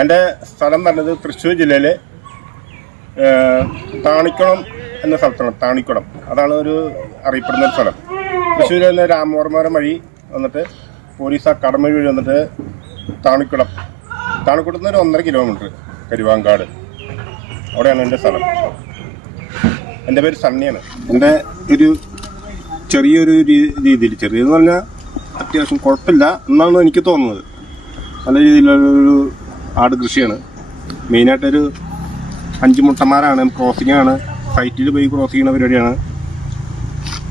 എൻ്റെ സ്ഥലം പറഞ്ഞത് തൃശ്ശൂർ ജില്ലയിലെ താണിക്കുളം എന്ന സ്ഥലത്താണ്. താണിക്കുളം അതാണ് ഒരു അറിയപ്പെടുന്ന ഒരു സ്ഥലം. തൃശ്ശൂരിൽ നിന്ന് രാമവർമ്മപുരം വഴി വന്നിട്ട് പോലീസ് അക്കാഡമി വഴി വന്നിട്ട് താണിക്കുളത്ത് നിന്ന് ഒരു 1.5 കിലോമീറ്റർ കരുവാങ്കാട്, അവിടെയാണ് എൻ്റെ സ്ഥലം. എൻ്റെ പേര് സണ്ണിയാണ്. എൻ്റെ ഒരു ചെറിയൊരു രീതിയിൽ, ചെറിയെന്ന് പറഞ്ഞാൽ അത്യാവശ്യം കുഴപ്പമില്ല എന്നാണ് എനിക്ക് തോന്നുന്നത്. നല്ല രീതിയിലുള്ളൊരു ആട് കൃഷിയാണ്. മെയിനായിട്ടൊരു 5 മുട്ടന്മാരാണ്, ക്രോസിങ്ങാണ്, സൈറ്റിൽ പോയി ക്രോസ് ചെയ്യുന്ന പരിപാടിയാണ്.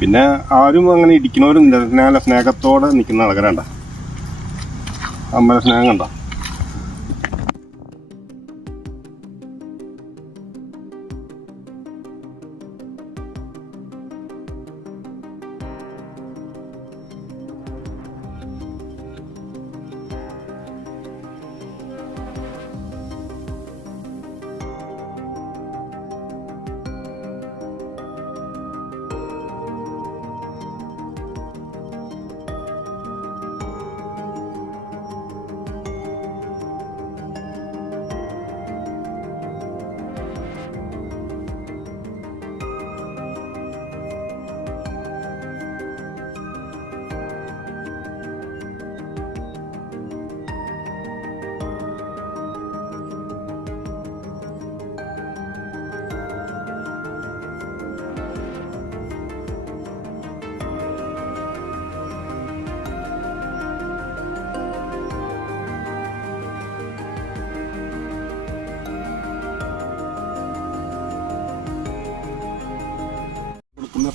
പിന്നെ ആരും അങ്ങനെ ഇടിക്കുന്നവരും നല്ല സ്നേഹത്തോടെ നിൽക്കുന്ന ആൾക്കാരാണ്ട, അമ്മ സ്നേഹം കണ്ട.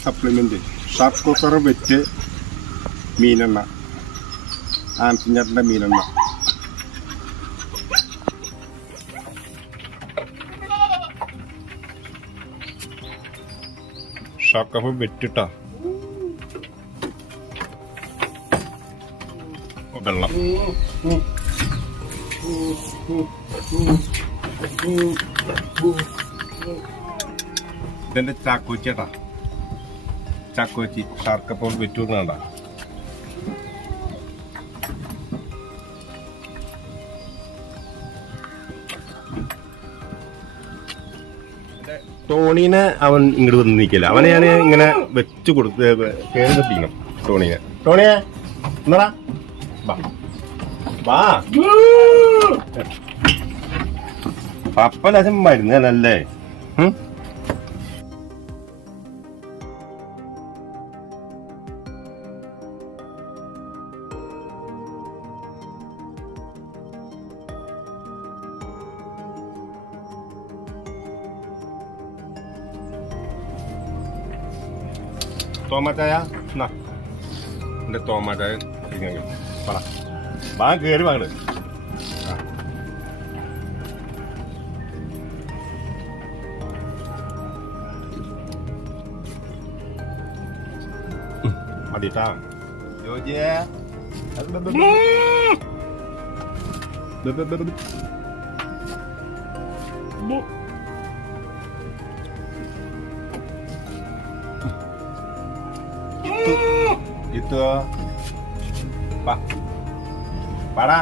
Supplement ഷാർക്കോസർ wet മീനെണ്ണ, ആൻസിഞ്ഞറിന്റെ മീനെണ്ണ. ഷാർക്കോസർ വെറ്റിട്ടാ വെള്ളം. ഇതെന്റെ ചാക്കോച്ചേട്ടാ, ചാക്കോച്ചി ഷാർക്കപ്പോൾ വെറ്റുകൊണ്ടാ. ടോണീനെ അവൻ ഇങ്ങോട്ട് വന്ന് നിൽക്കില്ല. അവനെ ഞാൻ ഇങ്ങനെ വെച്ച് കൊടുത്ത് പേര് കെട്ടിക്കണം. ടോണിയെ എന്നടാ വാ പപ്പലസം മരുന്നല്ലേ. തോമാറ്റായ എന്നാ എൻ്റെ തോമാറ്റായ പറ വാ കയറി വാങ്ങട്. മതിട്ടാ ജോജിയെ itu pak para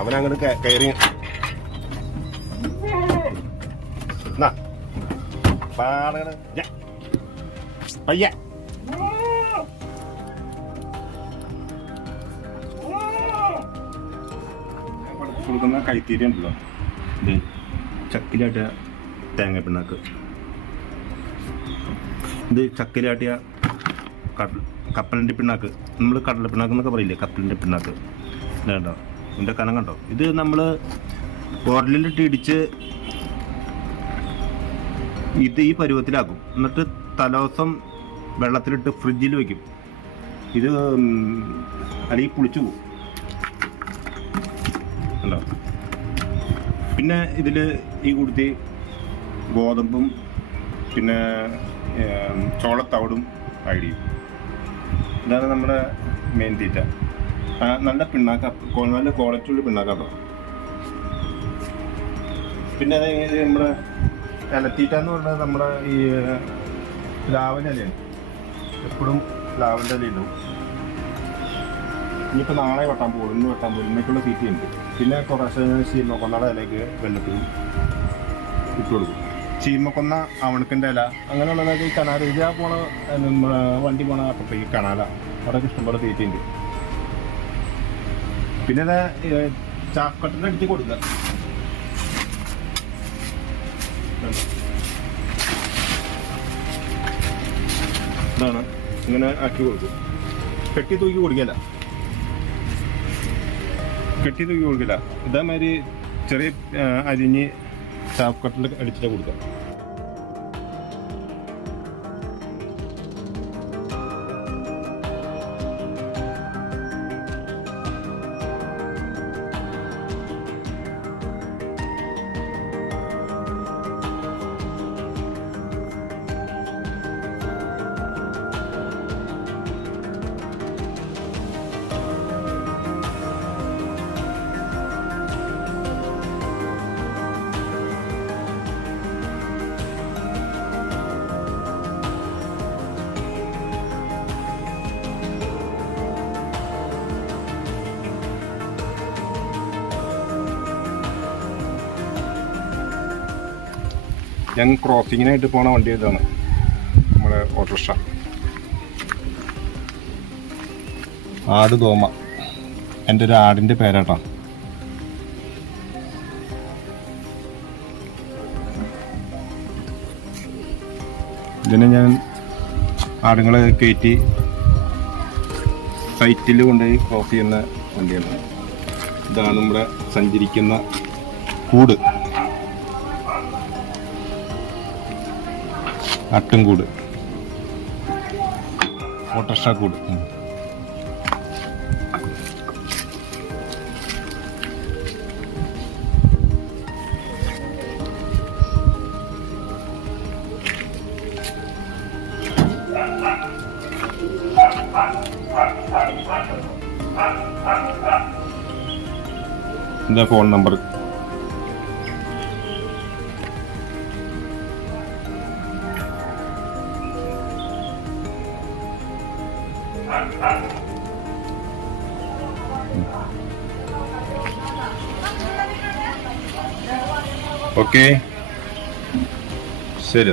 അവനങ്ങോട്ട് കയറി പാടകള് പയ്യ കൊടുക്കുന്ന കൈത്തീരി ഉണ്ടല്ലോ, ഇത് ചക്കിലാട്ടിയ തേങ്ങ പിണ്ണാക്ക്, ഇത് ചക്കിലാട്ടിയ കപ്പലിൻ്റെ പിണ്ണാക്ക്, നമ്മൾ കടല പിണ്ണാക്ക് എന്നൊക്കെ പറയില്ലേ, കപ്പലിൻ്റെ പിണ്ണാക്ക്. കണ്ടോ ഇതിൻ്റെ കനം കണ്ടോ? ഇത് നമ്മൾ ഉരലിലിട്ട് ഇടിച്ച് ഇത് ഈ പരുവത്തിലാക്കും. എന്നിട്ട് തലേദിവസം വെള്ളത്തിലിട്ട് ഫ്രിഡ്ജിൽ വെക്കും. ഇത് അല്ലെങ്കിൽ പുളിച്ചു പോകും. കണ്ടോ? പിന്നെ ഇതിൽ ഈ കൂട്ടത്തിൽ ഗോതമ്പും പിന്നെ ചോളത്തവിടും ആഡ് ചെയ്യും. ഇതാണ് നമ്മുടെ മെയിൻ തീറ്റ. നല്ല പിണ്ണാക്ക, നല്ല ക്വാളിറ്റിയുള്ള പിണ്ണാക്കാട്ടോ. പിന്നെ അത് നമ്മുടെ ഇലത്തീറ്റ എന്ന് പറഞ്ഞാൽ നമ്മുടെ ഈ ലാവൻ്റെ ഇലയാണ്. എപ്പോഴും ലാവൻ്റെ ഇല ഇടും. ഇനിയിപ്പോൾ നാളെ വെട്ടാൻ പോകും, ഇന്ന് വെട്ടാൻ പോകും. ഇന്നൊക്കെയുള്ള തീറ്റയുണ്ട്. പിന്നെ കുറച്ച് ചീമക്കൊന്നയുടെ ഇലയ്ക്ക് വെള്ളത്തിലും ഇട്ട് കൊടുക്കും. ചീമക്കൊന്ന അവണക്കിൻ്റെ ഇല അങ്ങനെയുള്ളതൊക്കെ ഈ കനാൽ ഇതാ പോണ വണ്ടി പോണ അപ്പുറത്തേക്ക് കനാലാണ്, അവിടെയൊക്കെ ഇഷ്ടംപോലെ തീറ്റയുണ്ട്. പിന്നെ ഇത് ചാക്കട്ടിന് അടിച്ച് കൊടുക്കുക. ഇതാണ് ഇങ്ങനെ ആക്കി കൊടുക്കും. കെട്ടി തൂക്കി കൊടുക്കില്ല, കെട്ടി തൂക്കി കൊടുക്കില്ല. ഇതേമാതിരി ചെറിയ അരിഞ്ഞ് ചാക്കട്ടിൽ അടിച്ചിട്ട് കൊടുക്കുക. ഞാൻ ക്രോസിങ്ങിനായിട്ട് പോണ വണ്ടി ഇതാണ്, നമ്മുടെ ഓട്ടോറിക്ഷ. ആട് തോമ എൻ്റെ ഒരു ആടിൻ്റെ പേരാട്ടോ. ഇതിനെ ഞാൻ ആടുങ്ങളെ കയറ്റി സൈറ്റിൽ കൊണ്ടുപോയി ക്രോസ് ചെയ്യുന്ന വണ്ടിയാണ്. ഇതാണ് നമ്മുടെ സഞ്ചരിക്കുന്ന കൂട്, അട്ടുംകൂട്, ഓട്ടോറിക്ഷ കൂട്. എന്താ ഫോൺ നമ്പർ? ഓക്കെ, ശരി.